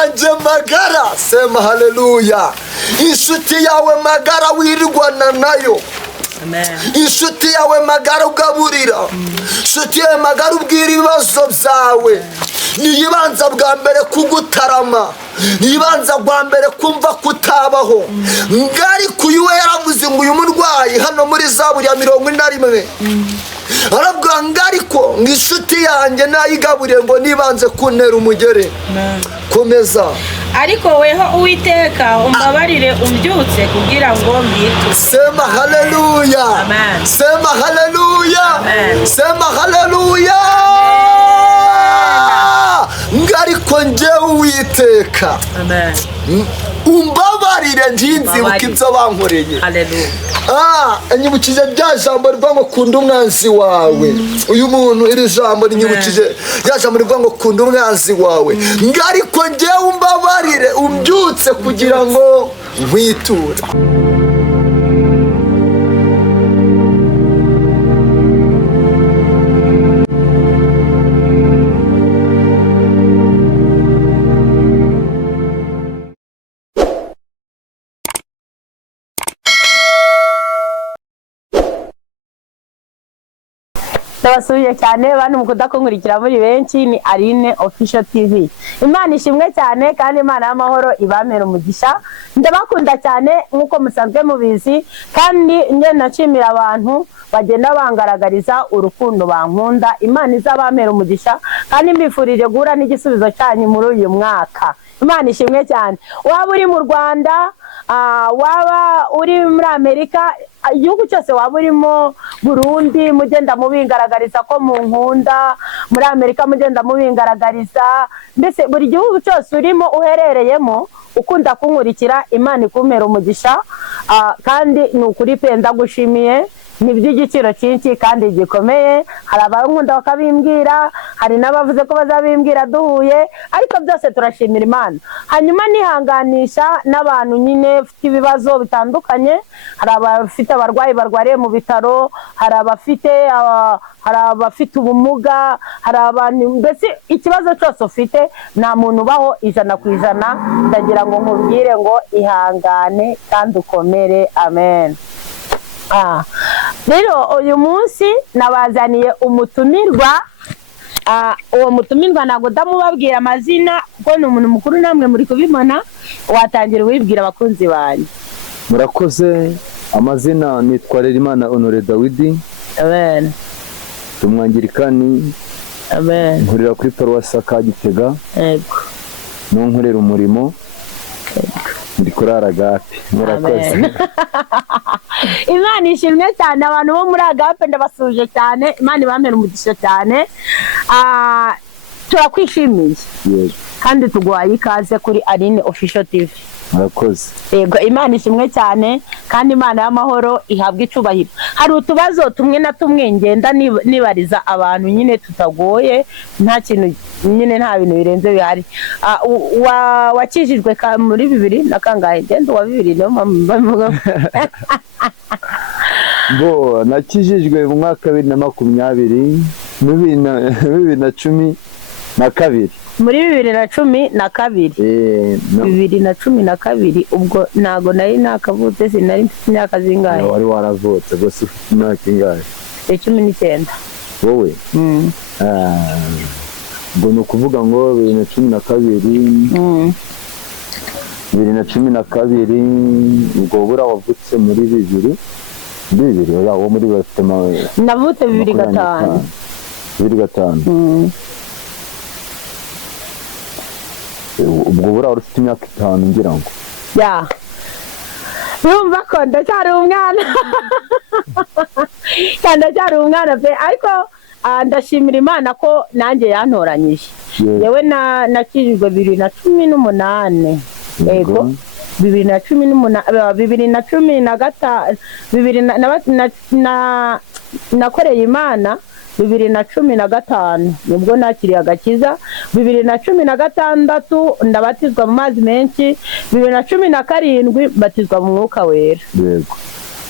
yanjye magara, sema haleluya. Inshuti yawe magara wirwana nayo, inshuti yawe magara ugaburira, inshuti yawe magara ubwira ibibazo byawe, niyibanza bwa mbere kugutarama, niyibanza bwa mbere kumva kutabaho. Ngari kuyuwe yaravuze ngo uyu murwayi hano muri Zaburi ya 41 arabwira ngariko nk'ishuti yanjye nayigaburiye ngo nibanze kuntera umugere. Komeza. Ariko weho Uwiteka umbabarire umbyutse kugira ngo mbiture. Sema haleluya. Amen. Sema haleluya. Amen. Sema haleluya. Ngariko njye Uwiteka. Amen. Umbabarire nzinzibuka ibyo bankoreye. Haleluya. Nyibukije rya jambo rivuga ngo kunda umwanzi wawe. Uyu muntu iri jambo rinyibukije rya jambo rivuga ngo kunda umwanzi wawe. Ngariko njye umbabarire umbyutse kugira ngo nkwiture. Ndabasubiye cyane bantu mukunda kunkurikira muri benshi, ni Aline Official TV. Imana ishimwe cyane kandi Imana y'amahoro ibamera umugisha. Ndabakunda cyane nkuko musanzwe mubizi, kandi nge nashimira abantu bagenda bangaragariza urukundo bankunda. Imana izabamera umugisha kandi mbifurije guhura n'igisubizo cyanyu muri uyu mwaka. Imana ishimwe cyane. Waba uri mu Rwanda, waba uri muri Amerika, igihugu cyose waba urimo, Burundi mugenda mubingaragariza ko mu nkunda, muri Amerika mugenda mubingaragariza, mbese buri gihugu cyose urimo uherereyemo ukunda kunkurikira, Imana ikumera umugisha. Kandi ni ukuri pe ndagushimiye, ni by'igiciro cyinshi kandi gikomeye. Hari abankunda bakabimbwira, hari n'abavuze ko bazabimbwira duhuye, ariko byose turashimira Imana. Hanyuma nihanganisha n'abantu nyine bafite ibibazo bitandukanye. Hari abafite abarwayi barwariye mu bitaro, hari abafite ubumuga, hari abantu, mbese ikibazo cyose ufite nta muntu ubaho 100%. Ndagira ngo nkubwire ngo ihangane kandi ukomere. Amen. Rero uyu munsi nabazaniye umutumirwa. Uwo mutumirwa ntabwo ndamubabwira amazina kuko ni umuntu mukuru, namwe muri kubibona. Watangira wibwira abakunzi banjye. Murakoze. Amazina nitwa Rerimana Honore Dawidi. Amen. Tumwangirikani. Amen. Nkurira kuri Paruwasi ka Gitega. Yego. Nonkorera umurimo. Ndi kuri Agape. Murakoze. Imana ishimwe cyane abantu bo muri Agape, ndabasuje cyane. Imana ibamera umugisha cyane. Turakwishimiye. Yego. Kandi tuguhaye ikaze kuri Aline Official TV. Murakoze. Yego, Imana ishimwe cyane kandi Imana y'amahoro ihabwa icubahiro. Hari utubazo tumwe na tumwe ngenda nibariza abantu nyine tutagoye, nta kintu nyine, nta bintu birenze bihari. Wakijijwe muri 2000 na kangahe? Ngendo wa 2000 no mbavuga. Bo nakijijwe mu mwaka 2020, 2012. Muri 2012. 2012 ubwo nago nari nakavutse, sinari mfite imyaka zingahe? Wari waravutse gusa imyaka ingahe? 19. Wowe? Ubwo ni ukuvuga ngo 2012. 2012 ubwo bura wavutse muri 2000 wo muri batema. Navutse 2005. 2005. Ubwo bura ufite imyaka 5 ngira ngo. Ya. Urumva ko ndacyari umwana. Ndacyari umwana pe, ariko ndashimira Imana ko nanjye yantoranyije. Yewe nakijijwe 2018. Yego. 2018 nakoreye Imana. 2015 nibwo nakiriye agakiza. 2016 ndabatizwa mu mazi menshi. 2017 batizwa mu mwuka wera. Yego.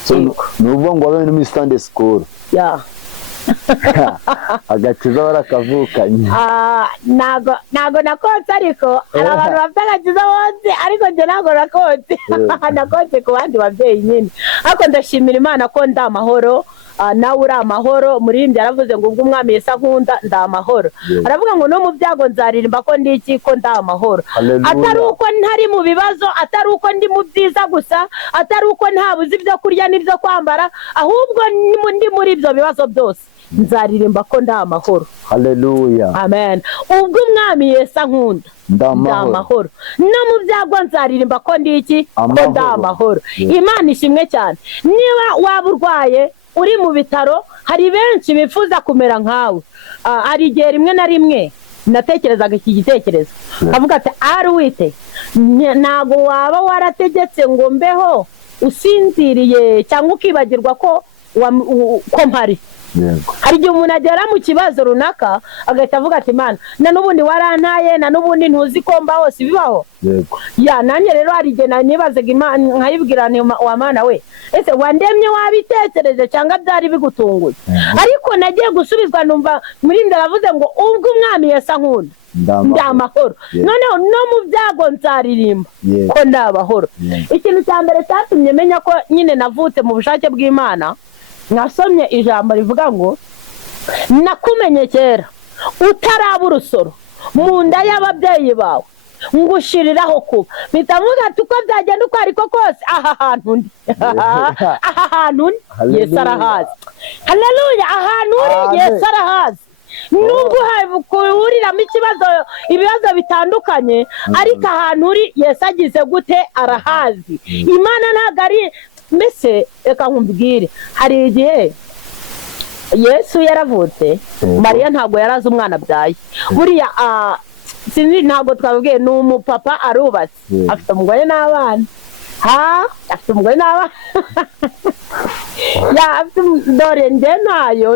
So nuvuga ngo wabaye muri Sunday school. Ya. agakiza barakavukanye. ntago nakotse, ariko hari abantu bafite agakiza bose, ariko njye ntago nakotse. Nakotse ku bandi babyeyi nyine, ariko ndashimira Imana ko ndi amahoro. Nawe uri amahoro. Muririmbyi yaravuze ngo ubwo umwami Yesu ankunda ndi amahoro. Aravuga ngo no mu byago nzaririmba ko ndi iki, ko ndi amahoro. Atari uko ntari mu bibazo, atari uko ndi mu byiza gusa, atari uko ntabuze ibyo kurya n'ibyo kwambara, ahubwo ndi muri ibyo bibazo byose nzaririmba ko ndi amahoro. Haleluya, amen. Ubwo umwami Yesu ankunda ndi amahoro. No mu byago nzaririmba ko ndi iki, ko ndi amahoro. Imana ishimwe cyane. Niba waba urwaye uri mu bitaro, hari benshi bifuza kumera nkawe. Hari igihe rimwe na rimwe natekerezaga iki gitekerezo, avuga ati Uwite, ntago waba warategetse ngo mbeho usinziriye cyangwa ukibagirwa ko mpari. Hari igihe umuntu agera mu kibazo runaka agahita avuga ati Mana, na n'ubundi warantaye, na n'ubundi ntuzi ko mba hose bibaho. Nanjye rero hari igihe nibazaga Imana, nkayibwira wa Mana we, ese wandemye wabitekereje cyangwa byari bigutunguye? Ariko nagiye gusubizwa, numva Muririmbyi aravuze ngo ubwo umwami Yesu ankunda ndi amahoro. Noneho no mu byago nzaririmba ko ndi amahoro. Ikintu cya mbere cyatumye menya ko nyine navutse mu bushake bw'Imana, nasomye ijambo rivuga ngo nakumenye kera utaraba urusoro mu nda y'ababyeyi bawe ngushiriraho kuba. Mpita mvuga ati uko byagenda uko ariko kose aha hantu ndi aha hantu ndi Yesu arahazi. Haleluya, ahantu uri Yesu arahazi. Nubwo kuhuriramo ibibazo bitandukanye, ariko ahantu uri Yesu agize gute, arahazi. Imana ntabwo ari mbese, reka nkubwire, hari igihe Yesu yaravutse, Mariya ntabwo yarazi umwana abyaye. Buriya sinzi, ntabwo twabwiye, ni umupapa arubatse, afite umugore n'abana. Afite umugore n'abana dore njye ntayo.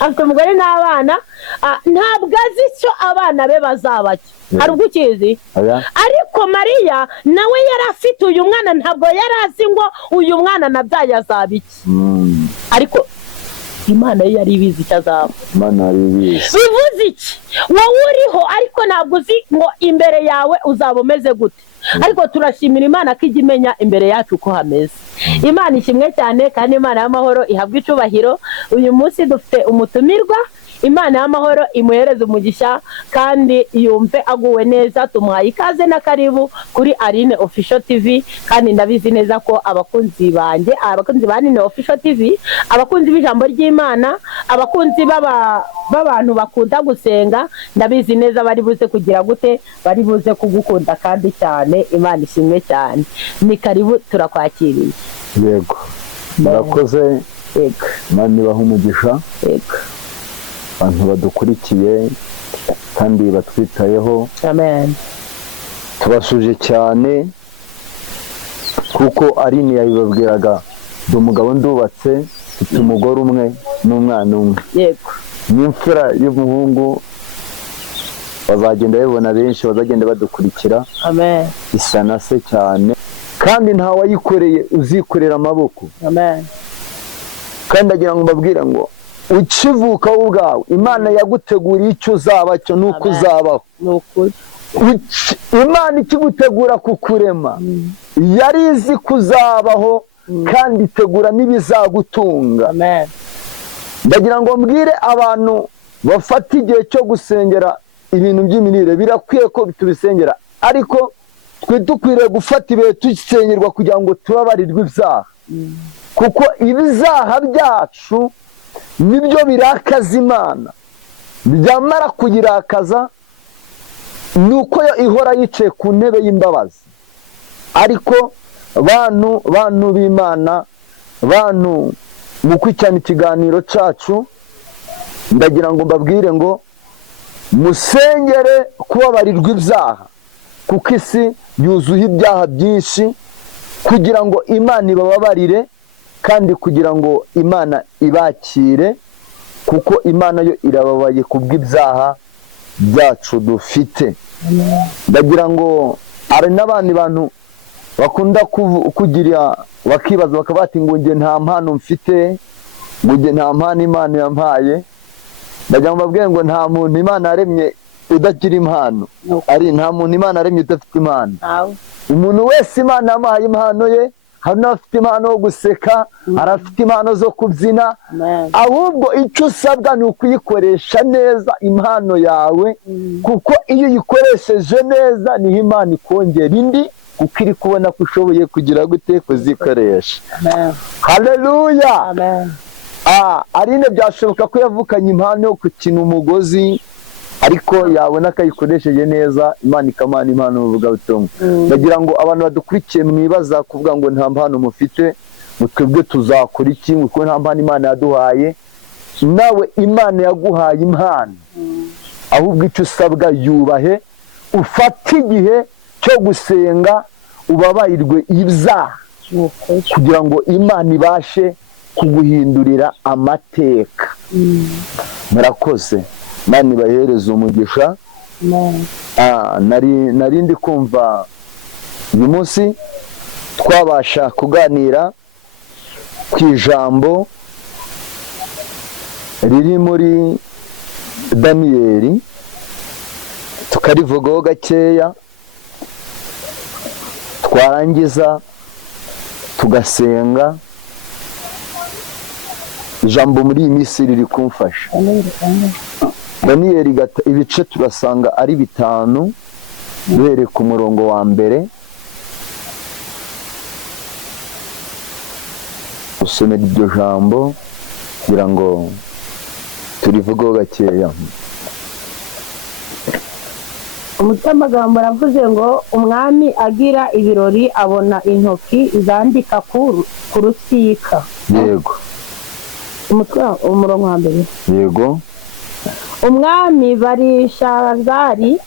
Afite umugore n'abana, ntabwo azi icyo abana be bazabaki. Hari ubwo ukizi? Ariko Mariya nawe yari afite uyu mwana, ntabwo yari azi ngo uyu mwana nabyaye azaba iki. Ariko Imana yo yari ibizi icyo azaba. Bivuze iki? Wowe uriho, ariko ntabwo uzi ngo imbere yawe uzaba umeze gute. Ariko turashimira Imana ko ijya imenya imbere yacu uko hameze. Imana ishimwe cyane, kandi Imana y'amahoro ihabwa icubahiro. Uyu munsi dufite umutumirwa, Imana y'amahoro imuhereze umugisha kandi yumve aguwe neza. Tumuhaye ikaze na karibu kuri Aline Official TV, kandi ndabizi neza ko abakunzi banjye, abakunzi ba Aline Official TV, abakunzi b'ijambo ry'Imana, abakunzi b'abantu bakunda gusenga, ndabizi neza bari buze kugira gute, bari buze kugukunda kandi cyane. Imana ishimwe cyane. Ni karibu, turakwakiriye. Yego, murakoze. Yego, Imana ibahe umugisha. Yego, abantu badukurikiye kandi batwitayeho, amen. Tubasuje cyane kuko Aline yabibabwiraga, ndi umugabo ndubatse, mfite umugore umwe n'umwana umwe. Yego, n'imfura y'umuhungu bazagenda babibona, benshi bazagenda badukurikira. amen. Isa na se cyane, kandi nta wayikoreye uzikorera amaboko. Amen. Kandi agira ngo mbabwire ngo ukivuka wowe ubwawe Imana yaguteguriye icyo uzaba cyo, nuko uzabaho. Imana ikigutegura kukurema yari izi kuzabaho, kandi itegura n'ibizagutunga. Ndagira ngo mbwire abantu bafata igihe cyo gusengera ibintu by'imirire, birakwiye ko tubisengera, ariko twe dukwiriye gufata ibihe tusengerwa kugira ngo tubabarirwe ibyaha, kuko ibizaha byacu nibyo birakaza Imana. Byamara kuyirakaza nuko yo ihora yicaye ku ntebe y'imbabazi. Ariko bantu b'Imana, bantu mukurikirana ikiganiro cyacu, ndagira ngo mbabwire ngo musengere kubabarirwa ibyaha, kuko isi yuzuye ibyaha byinshi, kugira ngo Imana ibababarire kandi kugira ngo Imana ibakire, kuko Imana yo irababaye kubw'ibyaha byacu dufite. Ndagira ngo hari n'abandi bantu bakunda kugira bakibaza bakabati ngo nge nta mpano mfite, mugihe nta mpano Imana yampaye, ndagira ngo mbabwire ngo nta muntu Imana yaremye udagira impano, ari nta muntu Imana yaremye udafite impano. Umuntu wese Imana yamuhaye impano ye. Hari n'abafite impano yo guseka, hari abafite impano zo kubyina, ahubwo icyo usabwa ni ukuyikoresha neza impano yawe, kuko iyo uyikoresheje neza niho Imana ikongera indi, kuko iri kubona ko ushoboye kugira gute kuzikoresha. Haleluya. Aline byashoboka ko yavukanye impano yo gukina umugozi, ariko yabona akayikoresheje neza Imana ikamana impano mu vugabutumwa. Ndagira ngo abantu badukurikiye mwibaza kuvuga ngo nta mpano mufite, twebwe tuzakora iki kuko nta mpano Imana yaduhaye. Nawe Imana yaguhaye impano, ahubwo icyo usabwa yubahe, ufate igihe cyo gusenga, ubabarirwe ibyaha kugira ngo Imana ibashe kuguhindurira amateka. Murakoze. Imana ibahereze umugisha. Nari ndi kumva uyu munsi twabasha kuganira ku ijambo riri muri Daniyeli, tukarivugaho gakeya, twarangiza tugasenga. Ijambo muri iyi minsi riri kumfasha. Daniyeli ibice turasanga ari 5 duhereye ku murongo wa mbere. Usomera iryo jambo kugira ngo turivugeho gakeya. Umutsamagambo aravuze ngo umwami agira ibirori abona intoki zandika ku rusika. Yego. Umurongo wa mbere. Yego. Umwami Barishazari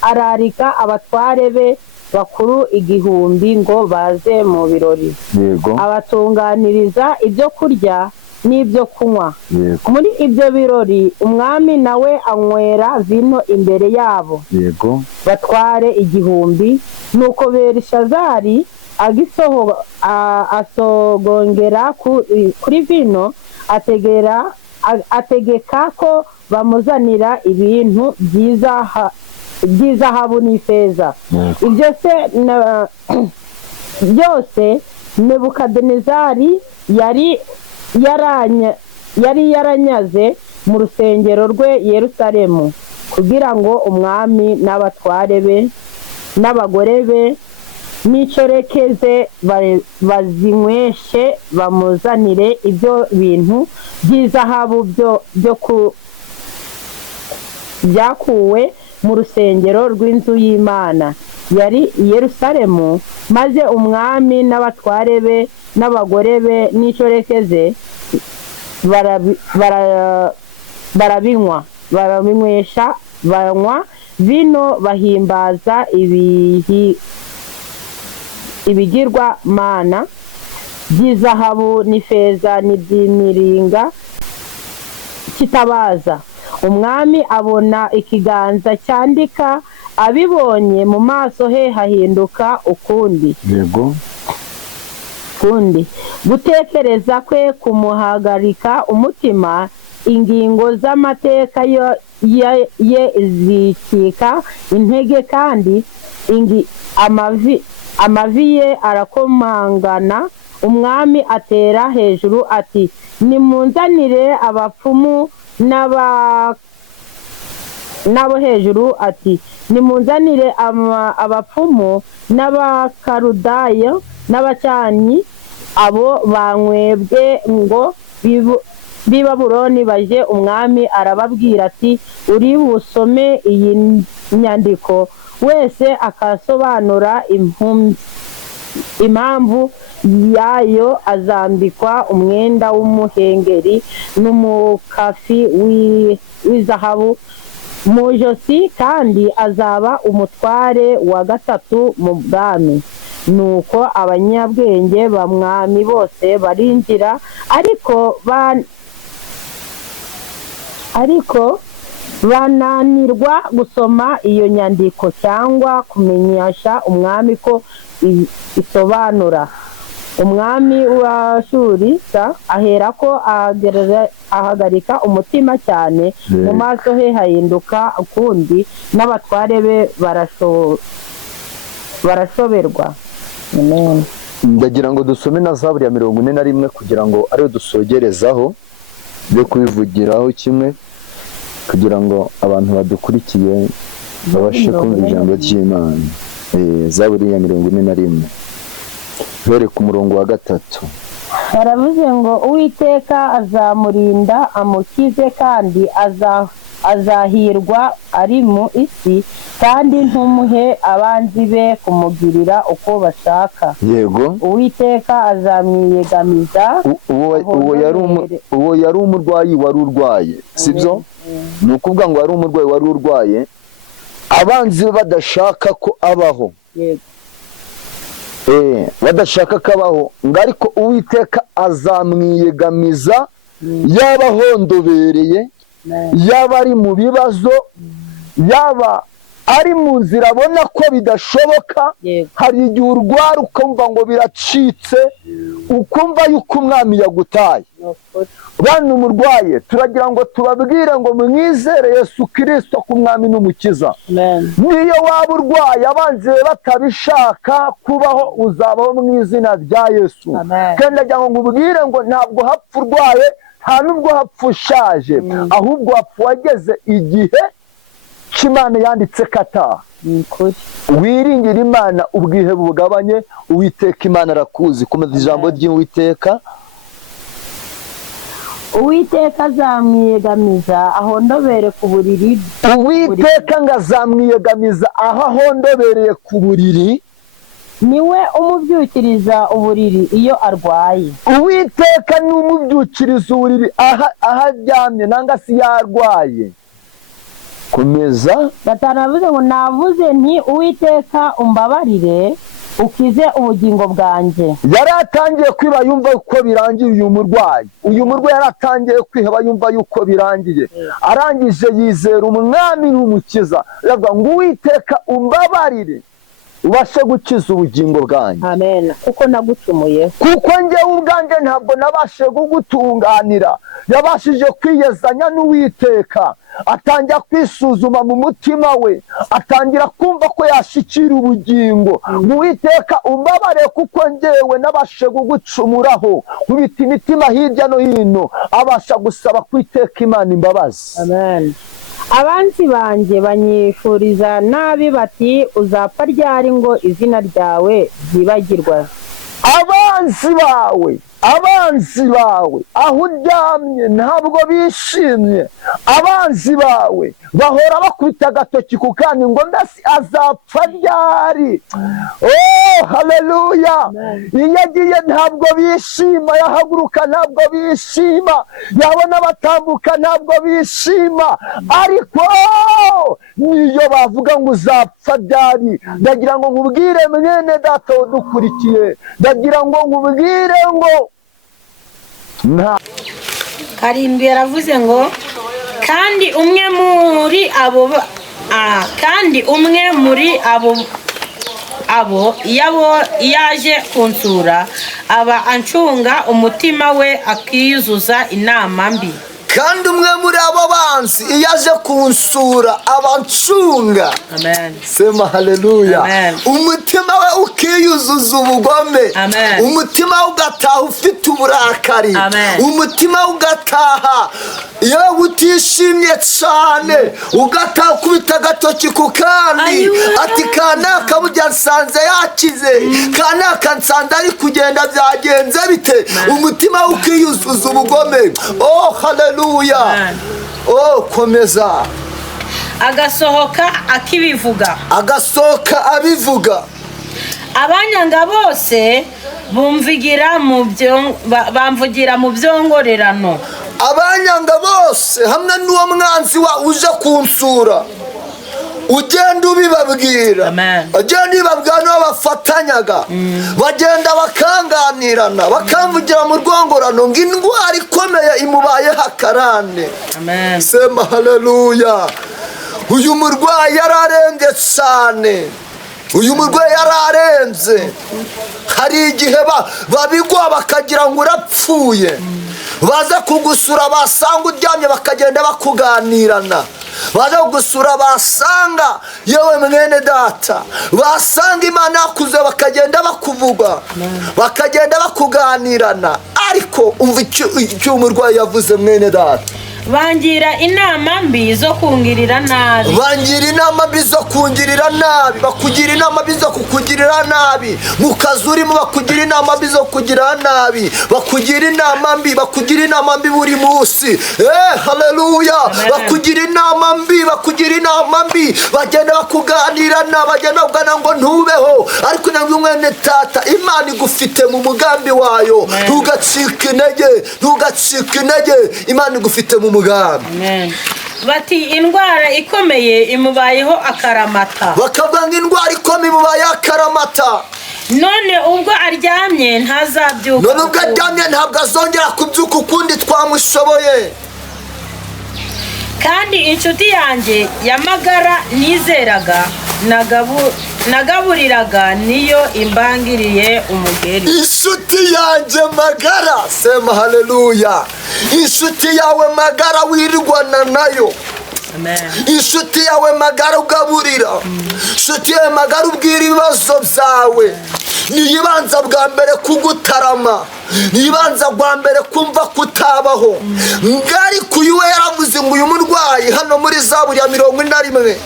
ararika abatware be bakuru 1000 ngo baze mu birori. Yego. Abatunganiriza ibyo kurya n'ibyo kunywa. Yego. Muri ibyo birori umwami nawe anywera vino imbere yabo. Yego. Batware 1000. Nuko Barishazari asogongera kuri vino, ategeka ko bamuzanira ibintu by'izahabu n'ifeza. Ibyo se byose Nebukadinezari yari yaranyaze mu rusengero rwe Yerusalemu, kugira ngo umwami n'abatware be n'abagore be n'inshoreke bazinyweshe, bamuzanire ibyo bintu by'izahabu byakuwe mu rusengero rw'inzu y'Imana yari i Yerusalemu. Maze umwami n'abatware be n'abagore be n'inshoreke ze barabinywesha, banywa vino, bahimbaza ibigirwa mana by'izahabu n'ifeza n'iby'imiringa kitabaza. Umwami abona ikiganza cyandika, abibonye mu maso he hahinduka ukundi. Yego. Gutekereza kwe kumuhagarika umutima, ingingo z'amateka ye zicika intege, kandi amavi ye arakomangana. Umwami atera hejuru ati, nimunzanire abapfumu n'abo hejuru ati, nimunzanire abapfumu n'abakarudayo n'abacanyi, abo banywebwe ngo b'i Babuloni baje. Umwami arababwira ati, uri busome iyi nyandiko wese akasobanura impamvu yayo, azambikwa umwenda w'umuhengeri n'umukafi w'izahabu mu ijosi, kandi azaba umutware wa 3 mu bwami. Nuko abanyabwenge b'umwami bose barinjira, ariko bananirwa gusoma iyo nyandiko cyangwa kumenyesha umwami ko isobanura. umwami wa Shuri aherako ahagarika umutima cyane, mu maso he hahinduka ukundi, n'abatware be barashoberwa. Amen. Ndagira ngo dusome na Zaburi ya 41 kugira ngo ariyo dusogerezaho byo kubivugiraho kimwe, kugira ngo abantu badukurikiye babashe kumva ijambo ry'Imana. Zaburi ya 41 bere ku murongo wa 3. Baravuze ngo Uwiteka azamurinda amukize, kandi azahirwa ari mu isi, kandi ntumuhe abanzi be kumugirira uko bashaka. Yego. Uwiteka azamwiyegamiza. Uwo yari umurwayi wari urwaye, sibyo? Ni ukuvuga ngo yari umurwayi wari urwaye, abanzi be badashaka ko abaho. Yego. Badashaka ko abaho, ngo ariko Uwiteka azamwiyegamiza, yaba ahondobereye, yaba ari mu bibazo, yaba ari mu nzira abona ko bidashoboka. Hari igihe urwara ukumva ngo biracitse, ukumva yuko umwami yagutaye. Bana umurwaye, turagira ngo tubabwire ngo mwizere Yesu Kristo ko umwami n'umukiza. Niyo waba urwaye abanzi batabishaka kubaho, uzabaho mu izina rya Yesu. Kandi ndagira ngo nkubwire ngo ntabwo hapfa urwaye, nta nubwo hapfa ushaje, ahubwo hapfa wageze igihe cy'Imana yanditse kata. Wiringira Imana ubwihe bugabanye, Uwiteka Imana arakuzi. Komeza ijambo ry'Uwiteka. Uwiteka azamwiyegamiza ahondobere ku buriri. Uwiteka ngo azamwiyegamiza aho ahondobereye ku buriri, niwe umubyukiriza uburiri iyo arwaye. Uwiteka ni umubyukiriza uburiri aho aryamye nanga si yarwaye. Komeza. Batanavuze ngo navuze nti Uwiteka umbabarire ukize ubugingo bwanjye. Yari atangiye kwiba yumva uko birangiye uyu murwayi. Uyu murwayi yari atangiye kwiheba yumva yuko birangiye. Arangije yizera umwami n'umukiza. Yavuga ngo Uwiteka umbabarire ubashe gukiza ubugingo bwanjye. Amen. Kuko nagucumuye. Kuko njyewe ubwanjye ntabwo nabashe kugutunganira. Yabashije kwiyezanya n'Uwiteka, atangira kwisuzuma mu mutima we, atangira kumva ko yashikira ubugingo. Uwiteka umbabare kuko njyewe nabashe kugucumuraho. Kubita imitima hirya no hino, abasha gusaba kwiteka Imana imbabazi. Amen. Abanzi banjye banyifuriza nabi bati uzapfa ryari ngo izina ryawe ryibagirwa. Abanzi bawe aho uryamye ntabwo bishimye. Abanzi bawe bahora bakubita agatoki ku kandi ngo mbese azapfa ryari. Haleluya. Iyo agiye ntabwo bishima, yahaguruka ntabwo bishima, yabona batambuka ntabwo bishima. Ariko niyo bavuga ngo uzapfa ryari, ndagira ngo nkubwire mwene data udukurikiye, ndagira ngo nkubwire ngo karindwi yaravuze ngo kandi umwe muri abo yaje kunsura aba ancunga umutima we akiyuzuza inama mbi. kandi umwe muri abo banzi iyo aje kunsura abancunga. Amen. Sema haleluya. Amen. Umutima we ukiyuzuza ubugome. Amen. Umutima we ugataha ufite uburakari. Amen. Umutima we ugataha iyo utishimye cyane, ugataha ukubita agatoki ku kandi, ati kanaka burya nsanze yakize, kanaka nsanze ari kugenda byagenze bite. Umutima we ukiyuzuza ubugome. Haleluya. Komeza. Agasohoka abivuga. Abanyanga bose bamvugira mu byongorerano. Abanyanga bose hamwe n'uwo mwanzi wa uje kunsura, ugenda ubibabwira. Agenda ubibabwira n'uwo bafatanyaga, bagenda bakanganirana, bakamvugira mu rwongorano ngo indwara ikomeye imubayeho akarande. Sema haleluya. Uyu murwayi yararembye cyane, uyu murwayi yararenze. Hari igihe babigwa bakagira ngo urapfuye, baza kugusura basanga uryamye bakagenda bakuganirana, baza kugusura basanga yewe mwene data, basanga Imana yakuze bakagenda bakuvuga, bakagenda bakuganirana. Ariko umva icyo umurwayi yavuze mwene data, bangira inama mbi zo kungirira nabi. Bangira inama mbi zo kungirira nabi, bakugira inama mbi zo kukugirira nabi. Mu kazi urimo bakugira inama mbi zo kugirira nabi, bakugira inama mbi, bakugira inama mbi buri munsi. Haleluya. Bakugira inama mbi, bakugira inama mbi, bagenda bakuganirana, bagenda bakugana ngo ntubeho. Ariko nabwo mwene tata, Imana igufite mu mugambi wayo. Ntugacike intege, ntugacike intege, Imana igufite mu mugambi. Bati indwara ikomeye imubayeho akaramata. Bakavuga ngo indwara ikomeye imubayeho akaramata. None ubwo aryamye ntazabyuka. None ubwo aryamye ntabwo azongera kubyuka ukundi twamushoboye. Kandi inshuti yanjye yamagara nizeraga nagaburiraga niyo imbangiriye umugeri. Inshuti yanjye magara, sema haleluya. Inshuti yawe magara wirwana nayo. Amen. Inshuti yawe magara ugaburira. Inshuti yawe magara ubwira ibibazo byawe. Niyibanza bwa mbere kugutarama, niyibanza bwa mbere kumva kutabaho. Ngari kuyuwe yaravuze ngo uyu murwayi hano muri Zaburi ya 41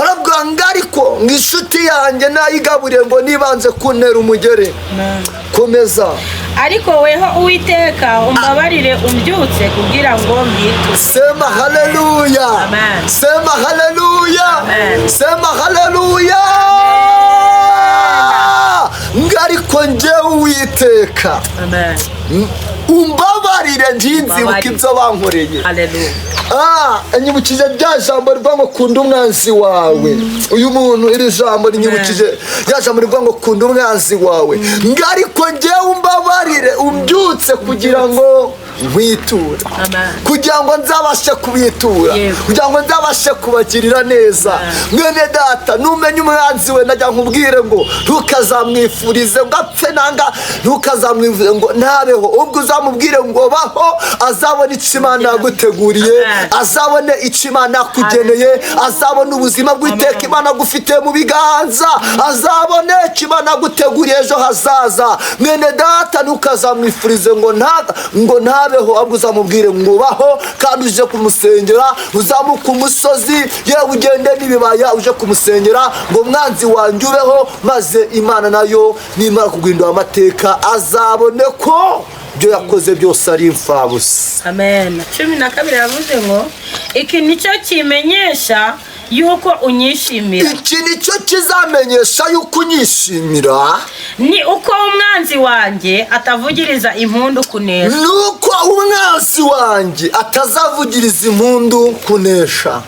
arabwira ngo ariko inshuti yanjye nayigaburiye ngo nibanze kuntera umugere. Komeza. Ariko weho Uwiteka umbabarire umbyutse kugira ngo mbiture. Sema haleluya. Amen. Sema haleluya. Amen. Sema haleluya. Ngariko njyewe Uwiteka. Amen. Umbabarire ntinzibuka ibyo bankoreye. Haleluya. Nyibukije rya jambo rivuga ngo kunda umwanzi wawe. Uyu muntu iri jambo rinyibukije rya jambo rivuga ngo kunda umwanzi wawe. Ngariko njyewe umbabarire umbyutse kugira ngo nkwiture, kugira ngo nzabashe kubitura, kugira ngo nzabashe kubagirira neza. Mwene data, numenye umwanzi we najya nkubwire ngo ntukazamwifurize ngo apfe, nanga ntukazamwifurize ngo ntabeho, ubwo uzamubwire ngo baho, azabona icyo Imana yaguteguriye, azabone icyo Imana yakugeneye, azabone ubuzima bw'iteka Imana agufite mu biganza, azabone icyo Imana yaguteguriye ejo hazaza. Mwene data, ntukazamwifurize ngo ntabeho, ahubwo uzamubwire ngo baho, kandi uje kumusengera, uzamuka umusozi yewe ugende n'ibibaya uje kumusengera ngo mwanzi wanjye ubeho, maze Imana nayo nimara kuguhindura amateka azabone ko ibyo yakoze byose ari imfabusa. Amen. 12 yavuze ngo iki nicyo kimenyesha yuko unyishimira. Iki nicyo kizamenyesha yuko unyishimira, ni uko umwanzi wanjye atavugiriza impundu kunesha. nuko umwanzi wanjye atazavugiriza impundu kunesha.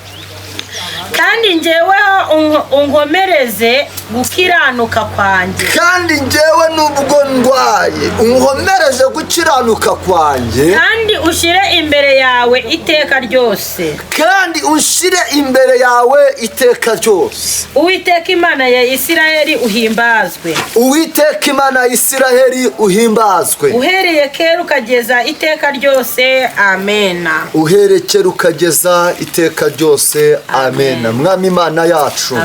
Kandi njyeweho unkomereze gukiranuka kwanjye. Kandi njyewe nubwo ndwaye unkomereje gukiranuka kwanjye. Kandi ushire imbere yawe iteka ryose. Kandi ushire imbere yawe iteka ryose. Uwiteka Imana ya Isiraheli uhimbazwe. Uwiteka Imana ya Isiraheli uhimbazwe. Uhereye kera ukageza iteka ryose. Amena. Uhereye kera ukageza iteka ryose. Amena. Mwami Imana yacu,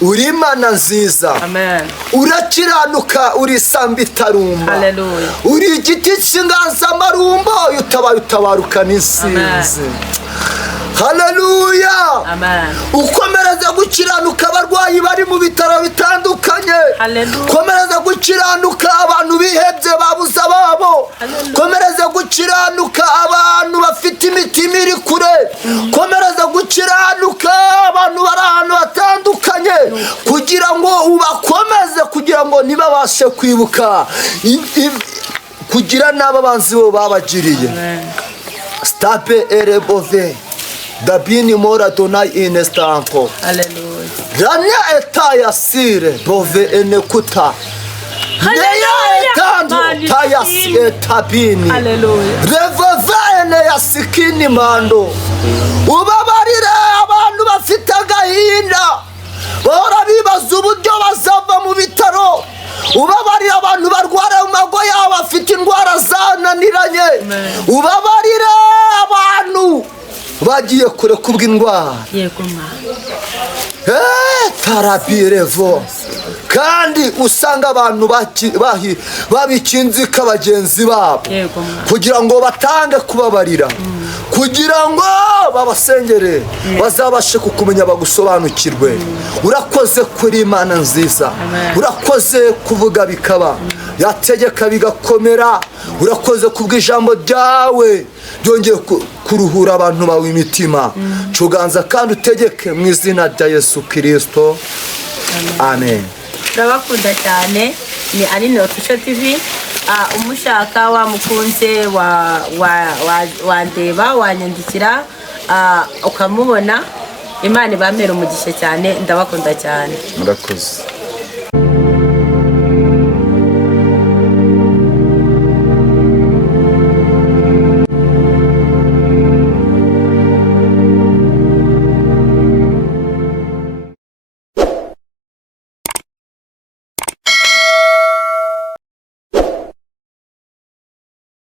uri Imana nziza. Amen. Urakiranuka, uri isamba itarumba. Haleluya. Uri igiti cy'inganzamarumbo, utabarukana insinzi. Haleluya. Amen. Ukomereza gukiranuka abarwayi bari mu bitaro bitandukanye. Haleluya. Komereza gukiranuka abantu bihebye babuze ababo. Komereza gukiranuka abantu bafite imitima iri kure. Komereza gukiranuka abantu bari ahantu hatandukanye, kugira ngo ubakomeze, kugira ngo ntibabashe kwibuka kugira n'ababanzi bo babagiriye. Stape erebove dabini mora donai inestanko. Haleluya. Rania etaya sire bove enekuta. Neya etando tayasi etabini. Haleluya. Revovene yasikini mando. Ubabarire abantu bafite agahinda, bahora bibaza byananiranye ubabarire abantu bagiye kure kubw'indwara yego mama tarabirevo kandi usanga abantu babikinzika bagenzi babo kugira ngo batange kubabarira kugira ngo babasengere bazabashe kukumenya bagusobanukirwe urakoze kuri Imana nziza urakoze kuvuga bikaba yategeka bigakomera urakoze kubw'ijambo ryawe byongeye kuruhura abantu bawe imitima cuganza kandi utegeke mu izina rya Yesu Kristo amen. Ndabakunda cyane ni Aline Official TV umushaka wamukunze wandeba wanyandikira ukamubona Imana ibamera umugisha cyane ndabakunda cyane. Murakoze.